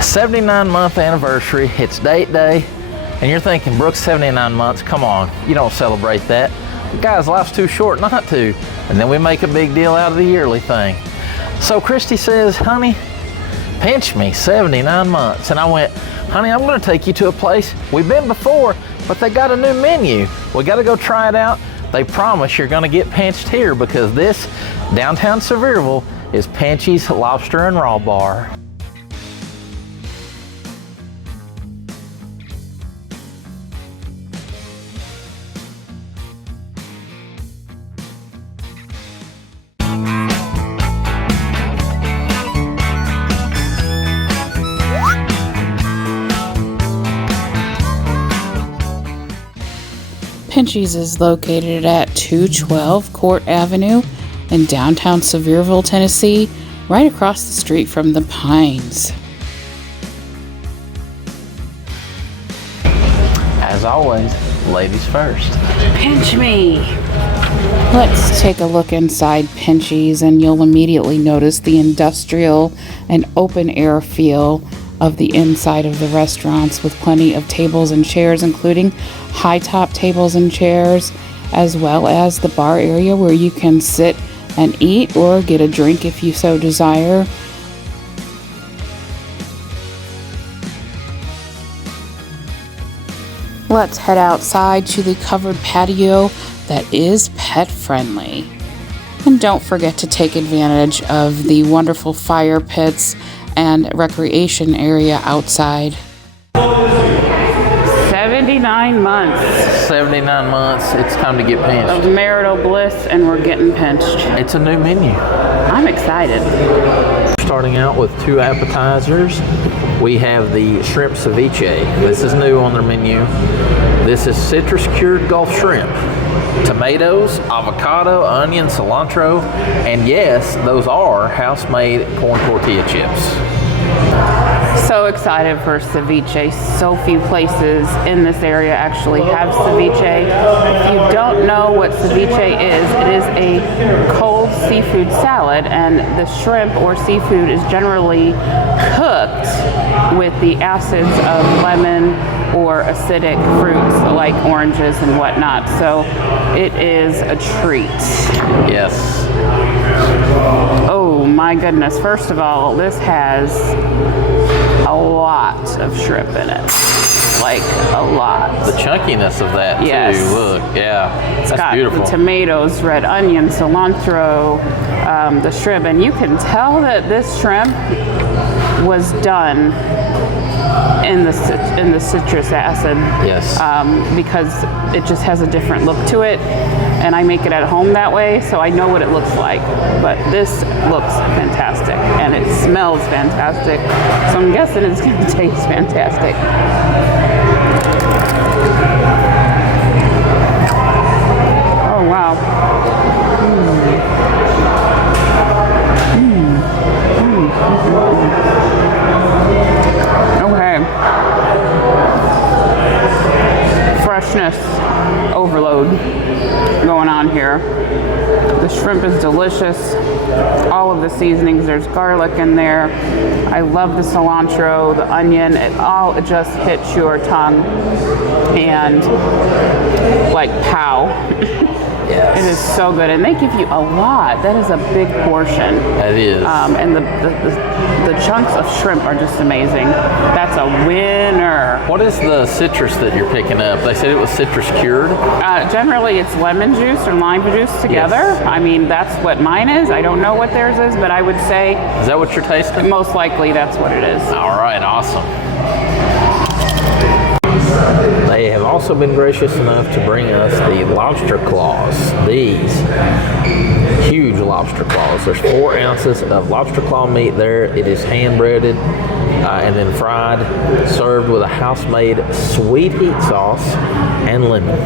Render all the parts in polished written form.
79-month anniversary. It's date day. And you're thinking, Brooks, 79 months, come on, you don't celebrate that. Guys, life's too short not to. And then we make a big deal out of the yearly thing. So Christy says, honey, pinch me, 79 months. And I went, honey, I'm gonna take you to a place we've been before, but they got a new menu. We gotta go try it out. They promise you're gonna get pinched here because this, downtown Sevierville, is Pinchys Lobster and Rawbar. Pinchys is located at 212 Court Avenue in downtown Sevierville, Tennessee, right across the street from the Pines. As always, ladies first. Pinch me! Let's take a look inside Pinchys and you'll immediately notice the industrial and open air feel of the inside of the restaurants with plenty of tables and chairs, including high top tables and chairs, as well as the bar area where you can sit and eat or get a drink if you so desire. Let's head outside to the covered patio that is pet friendly. And don't forget to take advantage of the wonderful fire pits and recreation area outside. 79 months 79 months, it's time to get pinched. of marital bliss and we're getting pinched. It's a new menu. I'm excited. Starting out with 2 appetizers. We have the shrimp ceviche. This is new on their menu. This is citrus cured Gulf shrimp. Tomatoes, avocado, onion, cilantro, and yes, those are house-made corn tortilla chips. So excited for ceviche. So few places in this area actually have ceviche. If you don't know what ceviche is, it is a cold seafood salad, and the shrimp or seafood is generally cooked with the acids of lemon or acidic fruits like oranges and whatnot. So it is a treat. Yes. Oh my goodness. First of all, this has a lot of shrimp in it. Like a lot. The chunkiness of that Yes. too. Look, yeah, It's that's got beautiful. the tomatoes, red onion, cilantro, the shrimp, and you can tell that this shrimp was done in the citrus acid. Yes. Because it just has a different look to it, and I make it at home that way, so I know what it looks like. But this looks fantastic, and it smells fantastic, so I'm guessing it's going to taste fantastic. Oh wow. Okay. Freshness overload going on here. The shrimp is delicious. All of the seasonings, there's garlic in there. I love the cilantro, the onion, it just hits your tongue and like pow. Yes. It is so good, and they give you a lot. That is a big portion. That is. And the chunks of shrimp are just amazing. That's a winner. What is the citrus that you're picking up? They said it was citrus cured. Generally, it's lemon juice or lime juice together. Yes. I mean, that's what mine is. I don't know what theirs is, but I would say Is that what you're tasting? most likely that's what it is. All right, awesome. They have also been gracious enough to bring us the lobster claws. These huge lobster claws. There's 4 ounces of lobster claw meat there. It is hand breaded and then fried, served with a house-made sweet heat sauce and lemon.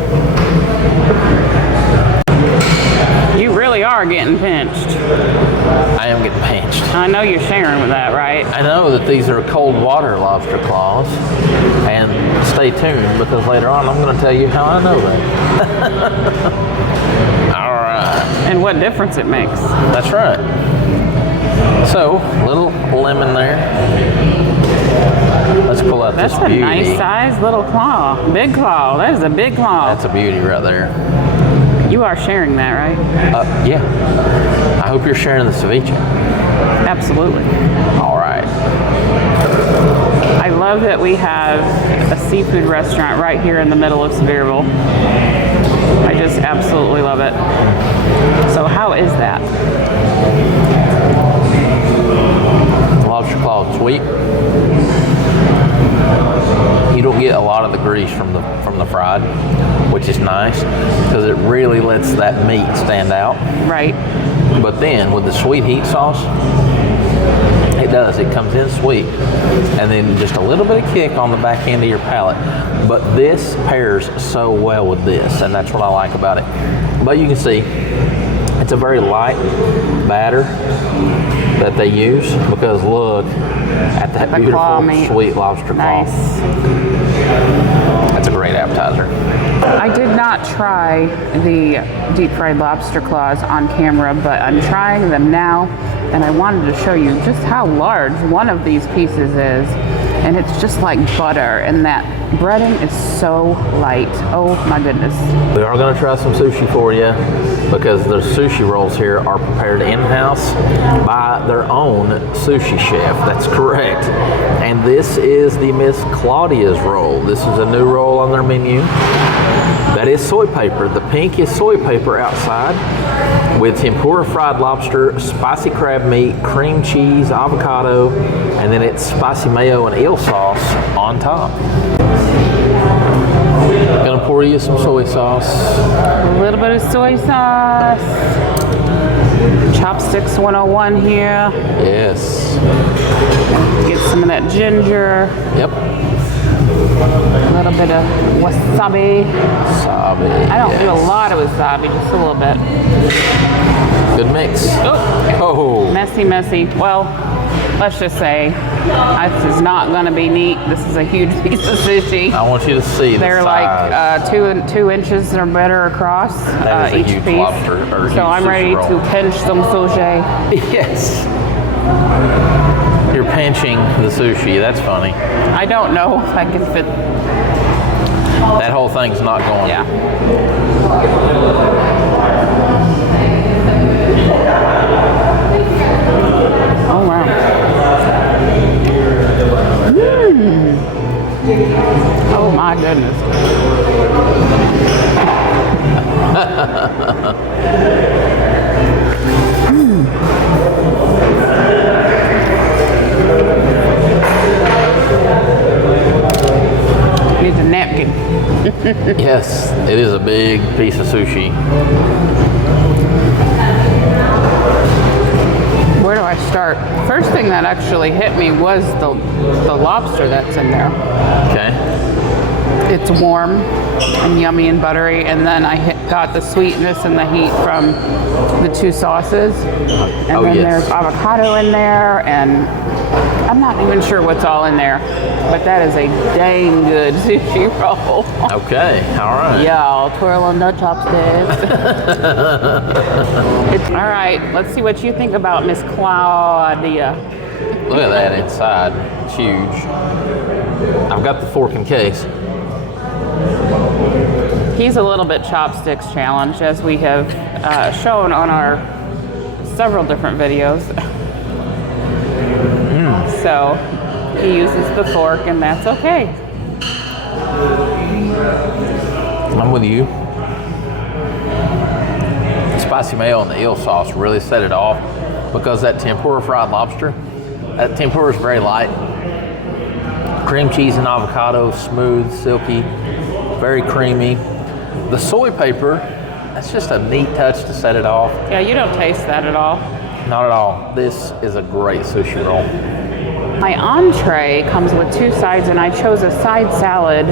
You really are getting pinched. I am getting pinched. I know you're sharing with that, right? I know that these are cold water lobster claws, and stay tuned because later on I'm going to tell you how I know that. All right. And what difference it makes. That's right. So, little lemon there. pull out That's this a beauty. nice size little claw. Big claw. That is a big claw. That's a beauty right there. You are sharing that, right? Yeah. I hope you're sharing the ceviche. Absolutely. All right. I love that we have a seafood restaurant right here in the middle of Sevierville. I just absolutely love it. So how is that? Lobster claw is sweet. You don't get a lot of the grease from the fried, which is nice because it really lets that meat stand out. Right. But then with the sweet heat sauce, it does. It comes in sweet, and then just a little bit of kick on the back end of your palate. But this pairs so well with this, and that's what I like about it. But you can see it's a very light batter that they use because look at that beautiful sweet lobster claw. Nice. That's a great appetizer. I did not try the deep fried lobster claws on camera, but I'm trying them now, and I wanted to show you just how large one of these pieces is. And it's just like butter, and that breading is so light. Oh my goodness. We are going to try some sushi for you because the sushi rolls here are prepared in-house by their own sushi chef. That's correct. And this is the Miss Claudia's roll. This is a new roll on their menu. That is soy paper. The pink is soy paper outside with tempura fried lobster, spicy crab meat, cream cheese, avocado, and then it's spicy mayo and eel sauce on top. Gonna pour you some soy sauce. A little bit of soy sauce. Chopsticks 101 here. Yes. Get some of that ginger. Yep. A little bit of wasabi. Wasabi. I don't do a lot of wasabi, just a little bit. Good mix. Oh. Messy, messy. Well, let's just say this is not going to be neat. This is a huge piece of sushi. I want you to see They're like 2 inches or better across each huge piece. Lobster, or so huge I'm ready roll. to pinch some sushi. Yes. You're pinching the sushi. That's funny. I don't know if I can fit. That whole thing's not going. Yeah. Oh wow. Oh my goodness. Needs a napkin. Yes, it is a big piece of sushi. Where do I start? First thing that actually hit me was the lobster that's in there. Okay. It's warm and yummy and buttery, and then I got the sweetness and the heat from the 2 sauces. And then there's avocado in there, and I'm not even sure what's all in there, but that is a dang good sushi roll. Okay, all right. Yeah, I'll twirl on the chopsticks. All right, let's see what you think about Miss Claudia. Look at that inside. It's huge. I've got the fork and case. He's a little bit chopsticks challenged, as we have shown on our several different videos. So he uses the fork, and that's okay. I'm with you. Spicy mayo and the eel sauce really set it off because that tempura fried lobster, that tempura is very light. Cream cheese and avocado, smooth, silky, very creamy. The soy paper, that's just a neat touch to set it off. Yeah, you don't taste that at all. Not at all. This is a great sushi roll. My entree comes with 2 sides, and I chose a side salad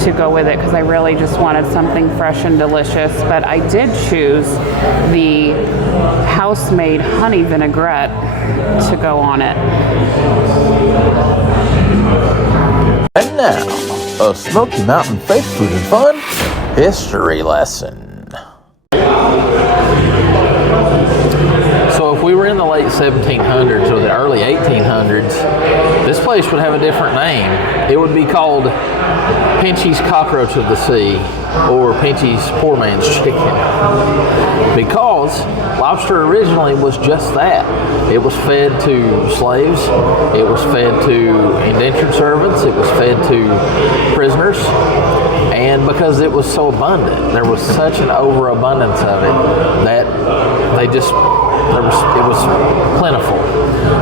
to go with it because I really just wanted something fresh and delicious. But I did choose the house-made honey vinaigrette to go on it. And now, a Smoky Mountain Faith Food and Fun history lesson. So if we were in the late 1700s or the early 1800s, this place place would have a different name. It would be called Pinchys Cockroach of the Sea or Pinchys Poor Man's Chicken. Because lobster originally was just that. It was fed to slaves, it was fed to indentured servants, it was fed to prisoners, and because it was so abundant, there was such an overabundance of it that it was plentiful.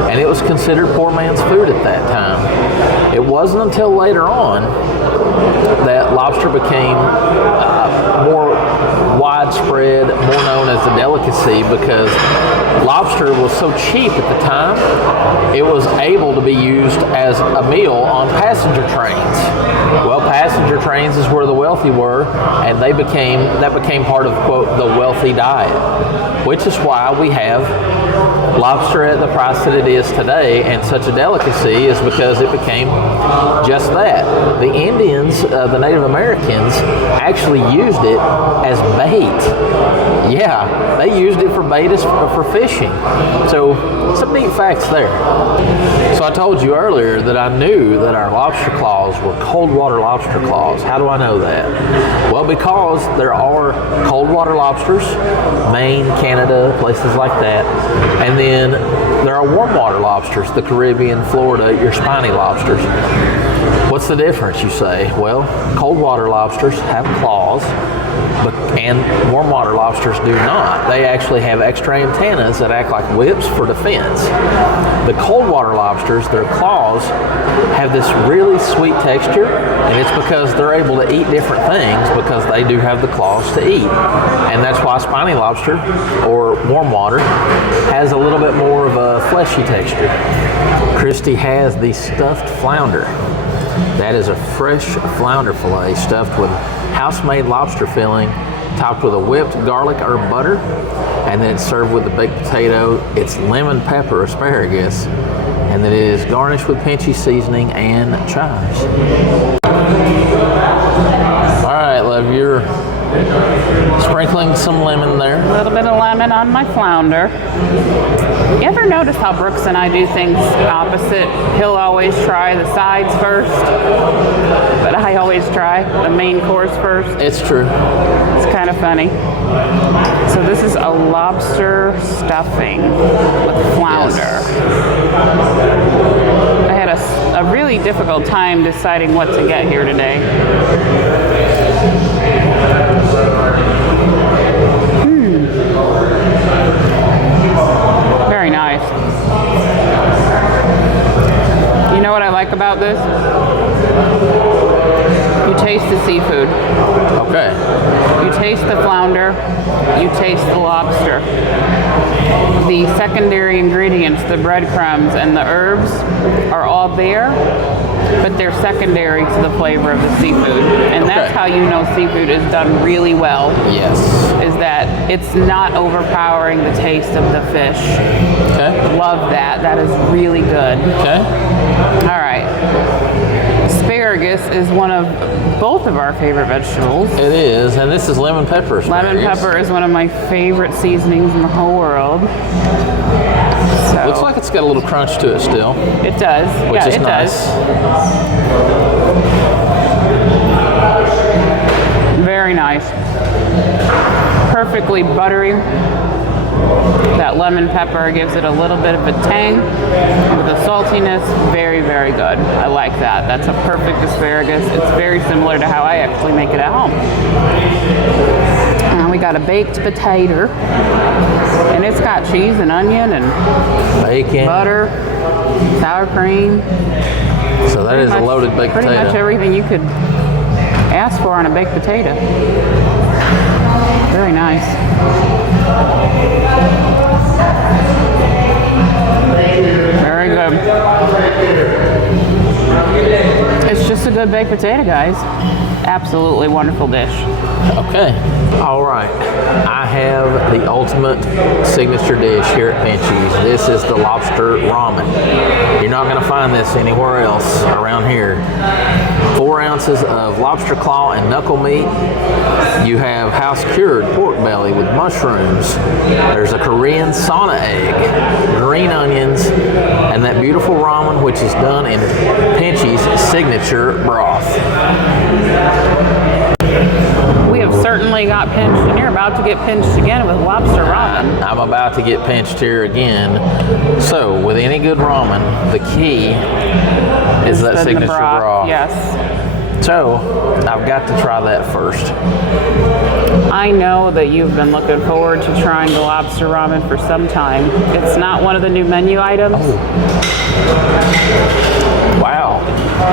And it was considered poor man's food at that time. It wasn't until later on that lobster became more widespread, more known as a delicacy, because lobster was so cheap at the time, it was able to be used as a meal on passenger trains. Well, passenger trains is where the wealthy were, and that became part of, quote, the wealthy diet, which is why we have lobster at the price that it is today and such a delicacy, is because it became just that. The Indians, the Native Americans, actually used it as bait. Yeah, they used it for bait for fishing. So some neat facts there. So I told you earlier that I knew that our lobster claws were cold water lobster claws. How do I know that? Well, because there are cold water lobsters, Maine, Canada, places like that, and then there are warm water lobsters, the Caribbean, Florida, your spiny lobsters. What's the difference, you say? Well, cold water lobsters have claws, and warm water lobsters do not. They actually have extra antennas that act like whips for defense. The cold water lobsters, their claws have this really sweet texture, and it's because they're able to eat different things because they do have the claws to eat. And that's why spiny lobster or warm water has a little bit more of a fleshy texture. Christy has the stuffed flounder. That is a fresh flounder fillet stuffed with house-made lobster filling, topped with a whipped garlic herb butter, and then it's served with the baked potato. It's lemon pepper asparagus, and then it is garnished with Pinchys seasoning and chives. All right, love, you're sprinkling some lemon there. A little bit of lemon on my flounder. You ever notice how Brooks and I do things opposite? He'll always try the sides first, but I always try the main course first. It's true. It's kind of funny. So this is a lobster stuffing with flounder. Yes. I had a really difficult time deciding what to get here today. Very nice. You know what I like about this? You taste the seafood. Okay. You taste the flounder. You taste the lobster. The secondary ingredients, the breadcrumbs and the herbs, are all there, but they're secondary to the flavor of the seafood. And that's how you know seafood is done really well. Yes. Is that it's not overpowering the taste of the fish. Okay. Love that. That is really good. Okay. All right. Asparagus is one of both of our favorite vegetables. It is, and this is lemon pepper asparagus. Lemon pepper is one of my favorite seasonings in the whole world. So, looks like it's got a little crunch to it still. It does. Which is it nice. does. Very nice. Perfectly buttery. That lemon pepper gives it a little bit of a tang with the saltiness. Very, very good. I like that. That's a perfect asparagus. It's very similar to how I actually make it at home. And we got a baked potato, and it's got cheese and onion and bacon, butter, sour cream. So that is a loaded baked potato. Pretty much everything you could ask for on a baked potato. Very nice. Very good. It's just a good baked potato, guys. Absolutely wonderful dish. Okay. All right. I have the ultimate signature dish here at Pinchys. This is the lobster ramen. You're not going to find this anywhere else around here. 4 ounces of lobster claw and knuckle meat. You have house-cured pork belly with mushrooms. There's a Korean sauna egg, green onions, and that beautiful ramen, which is done in Pinchys' signature broth. We have certainly got pinched, and you're about to get pinched again with lobster ramen. I'm about to get pinched here again. So, with any good ramen, the key is that signature broth. Yes. So, I've got to try that first. I know that you've been looking forward to trying the lobster ramen for some time. It's not one of the new menu items. Wow,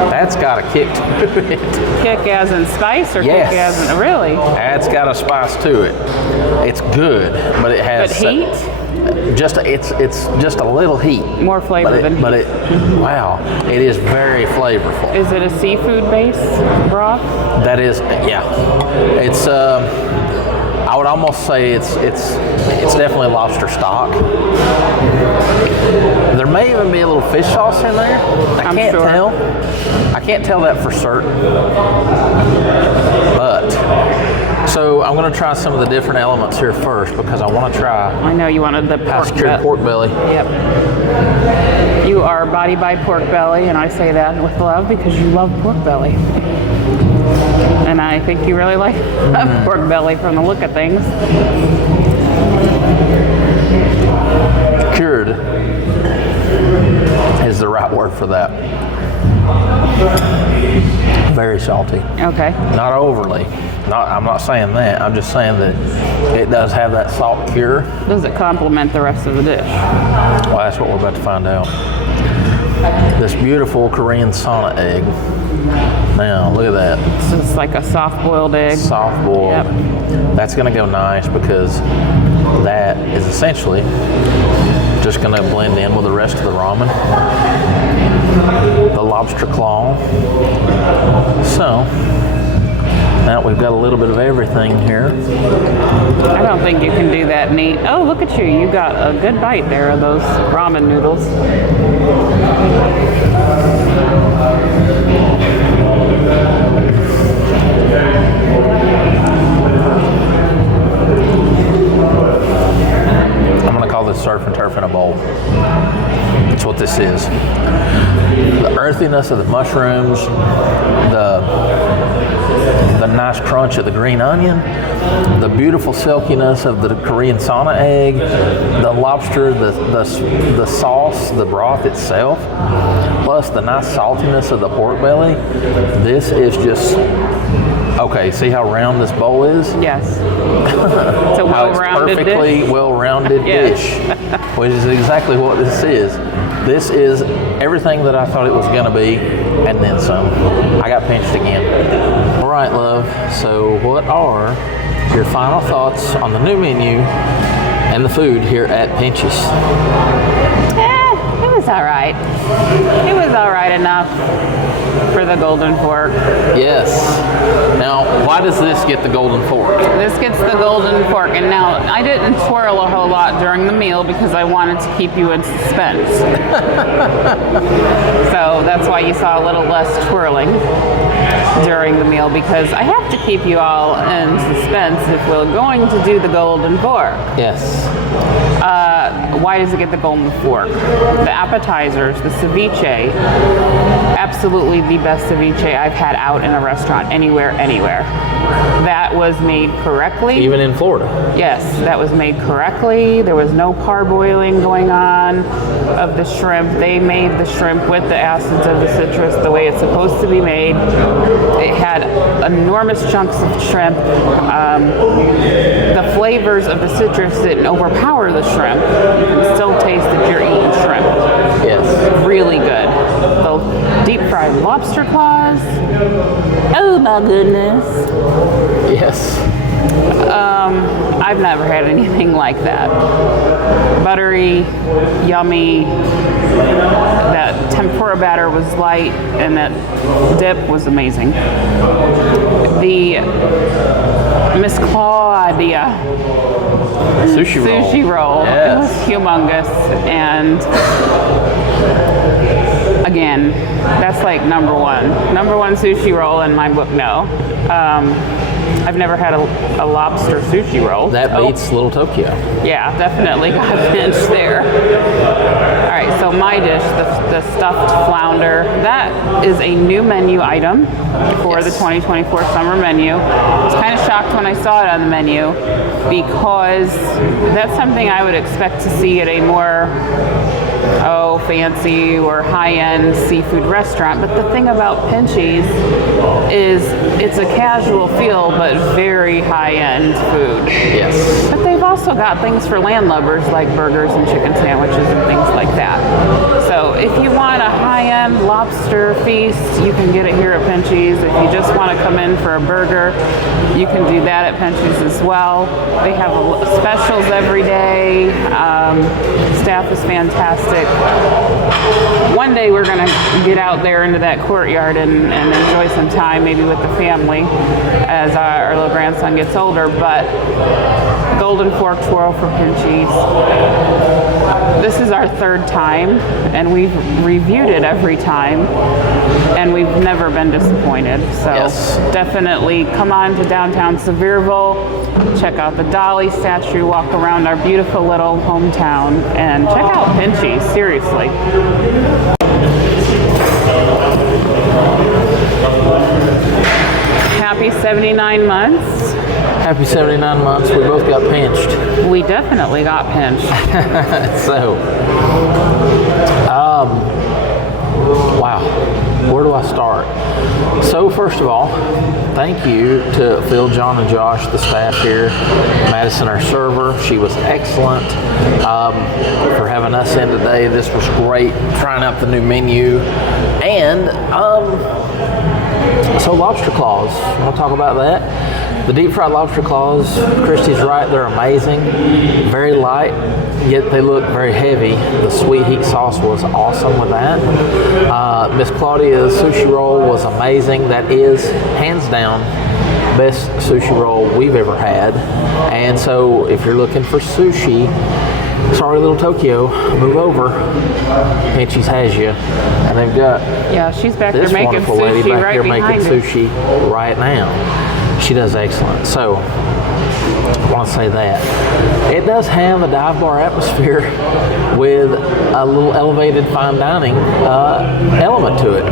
that's got a kick to it. Kick as in spice, or Yes. kick as in really? That's got a spice to it. It's good, but it has But heat? It's just a little heat. More flavor than but heat. Wow, it is very flavorful. Is it a seafood-based broth? That is, yeah. It's I would almost say it's definitely lobster stock. There may even be a little fish sauce in there. I'm can't sure. tell. I can't tell that for certain. But so I'm going to try some of the different elements here first because I want to try I know you wanted the pork house-cured pork belly. Yep. You are body by pork belly, and I say that with love because you love pork belly. And I think you really like pork belly from the look of things. Cured is the right word for that. Very salty. Okay. Not overly. I'm not saying that. I'm just saying that it does have that salt cure. Does it complement the rest of the dish? Well, that's what we're about to find out. This beautiful Korean sauna egg. Now, look at that. So it's like a soft-boiled egg. Soft boiled. Yep. That's going to go nice because that is essentially just going to blend in with the rest of the ramen. The lobster claw. So, now we've got a little bit of everything here. I don't think you can do that neat. Oh, look at you. You got a good bite there of those ramen noodles. I'm going to call this surf and turf in a bowl. That's what this is. The earthiness of the mushrooms, the nice crunch of the green onion, the beautiful silkiness of the Korean sauna egg, the lobster, the sauce, the broth itself, plus the nice saltiness of the pork belly. This is just, okay, see how round this bowl is? Yes. It's a How it's well-rounded perfectly dish. well-rounded Yes. dish, which is exactly what this is. This is everything that I thought it was going to be, and then some. I got pinched again. All right, love. So what are your final thoughts on the new menu and the food here at Pinchys? It was all right. It was all right enough for the golden fork. Yes. Now, why does this get the golden fork? This gets the golden fork, and now I didn't twirl a whole lot during the meal because I wanted to keep you in suspense. So that's why you saw a little less twirling during the meal, because I have to keep you all in suspense if we're going to do the golden fork. Yes. Why does it get the golden fork? The appetizers, the ceviche, absolutely the best ceviche I've had out in a restaurant anywhere. That was made correctly. Even in Florida. Yes, that was made correctly. There was no parboiling going on of the shrimp. They made the shrimp with the acids of the citrus the way it's supposed to be made. It had enormous chunks of shrimp. The flavors of the citrus didn't overpower the shrimp. You can still taste that you're eating shrimp. Yes. Really good. The deep fried lobster claws. Oh my goodness. Yes. I've never had anything like that. Buttery, yummy. That tempura batter was light, and that dip was amazing. The Miss Claudia Sushi roll. It was humongous, and again, that's like number one sushi roll in my book. No, I've never had a lobster sushi roll. That beats Little Tokyo. Yeah, definitely got pinched there. All right, so my dish, the stuffed flounder, that is a new menu item for the 2024 summer menu. I was kind of shocked when I saw it on the menu because that's something I would expect to see at a more fancy or high-end seafood restaurant. But the thing about Pinchys is it's a casual feel but very high-end food. Yes. But they've also got things for landlubbers like burgers and chicken sandwiches and things like that. So if you want a high-end lobster feast, you can get it here at Pinchys. If you just want to come in for a burger, you can do that at Pinchys as well. They have specials every day. Staff is fantastic. One day we're going to get out there into that courtyard and enjoy some time, maybe with the family, as our little grandson gets older. But golden fork twirl for Pinchys. This is our third time, and we've reviewed it every time, and we've never been disappointed. So definitely come on to downtown Sevierville, check out the Dolly statue, walk around our beautiful little hometown, and check out Pinchys, seriously. Happy 79 months. Happy 79 months. We both got pinched. We definitely got pinched. So, wow. Where do I start? So, first of all, thank you to Phil, John, and Josh, the staff here. Madison, our server, she was excellent for having us in today. This was great, trying out the new menu. And so lobster claws, want to talk about that? The deep fried lobster claws, Christy's right, they're amazing. Very light, yet they look very heavy. The sweet heat sauce was awesome with that. Miss Claudia's sushi roll was amazing. That is, hands down, best sushi roll we've ever had. And so if you're looking for sushi, sorry, Little Tokyo, move over. Pinchys has you. And they've got she's back this there making wonderful lady sushi back right here behind making her. sushi right now. She does excellent. So, I want to say that. It does have a dive bar atmosphere with a little elevated fine dining element to it,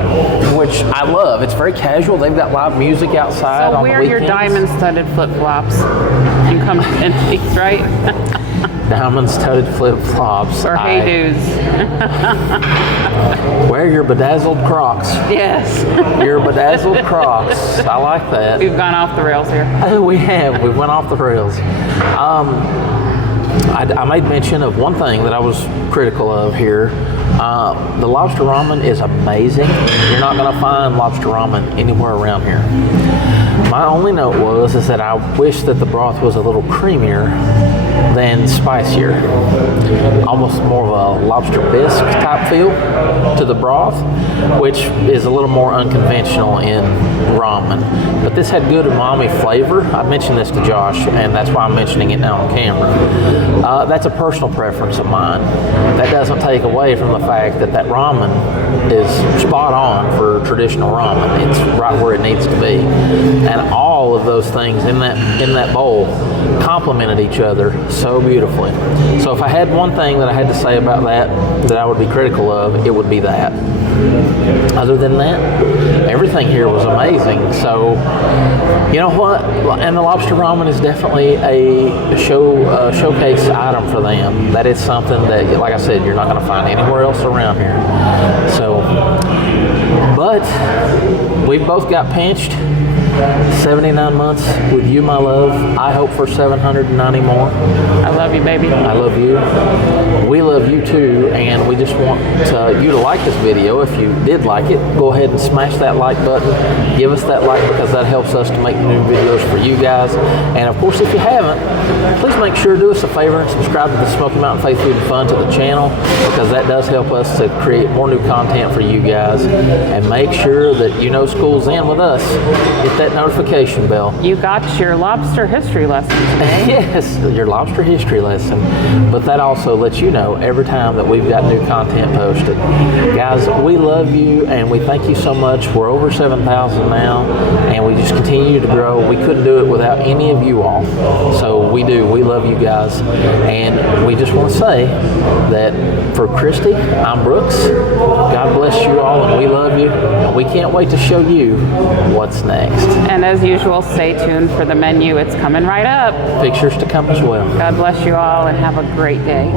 which I love. It's very casual. They've got live music outside So on the wear your weekends. diamond-studded flip-flops and come to Pinchys, right? Diamond-studded flip-flops. Or hey-doos. Wear your bedazzled Crocs. Yes. Your bedazzled Crocs. I like that. We've gone off the rails here. Oh, we have. We went off the rails. I made mention of one thing that I was critical of here. The lobster ramen is amazing. You're not going to find lobster ramen anywhere around here. My only note is that I wish that the broth was a little creamier than spicier. Almost more of a lobster bisque type feel to the broth, which is a little more unconventional in ramen. But this had good umami flavor. I mentioned this to Josh, and that's why I'm mentioning it now on camera. That's a personal preference of mine. That doesn't take away from the fact that that ramen is spot on for traditional ramen. It's right where it needs to be. And all of those things in that bowl complemented each other so beautifully. So if I had one thing that I had to say about that I would be critical of, it would be that. Other than that, everything here was amazing. So, you know what? And the lobster ramen is definitely a showcase item for them. That is something that, like I said, you're not going to find anywhere else around here. So, but we both got pinched. 79 months with you, my love. I hope for 790 more. I love you, baby. I love you. We love you too, and we just want you to like this video. If you did like it, go ahead and smash that like button. Give us that like because that helps us to make new videos for you guys. And of course, if you haven't, please make sure to do us a favor and subscribe to the Smoky Mountain Faith Food and Fun to the channel, because that does help us to create more new content for you guys. And make sure that you know school's in with us. Hit that notification bell. You got your lobster history lesson today. Yes, your lobster history lesson. But that also lets you know every time that we've got new content posted. Guys, we love you and we thank you so much. We're over 7,000 now, and we just continue to grow. We couldn't do it without any of you all. So we do. We love you guys. And we just want to say that for Christy, I'm Brooks. God bless you all, and we love you. And we can't wait to show you what's next. And as usual, stay tuned for the menu. It's coming right up. Pictures to come as well. God bless you all and have a great day.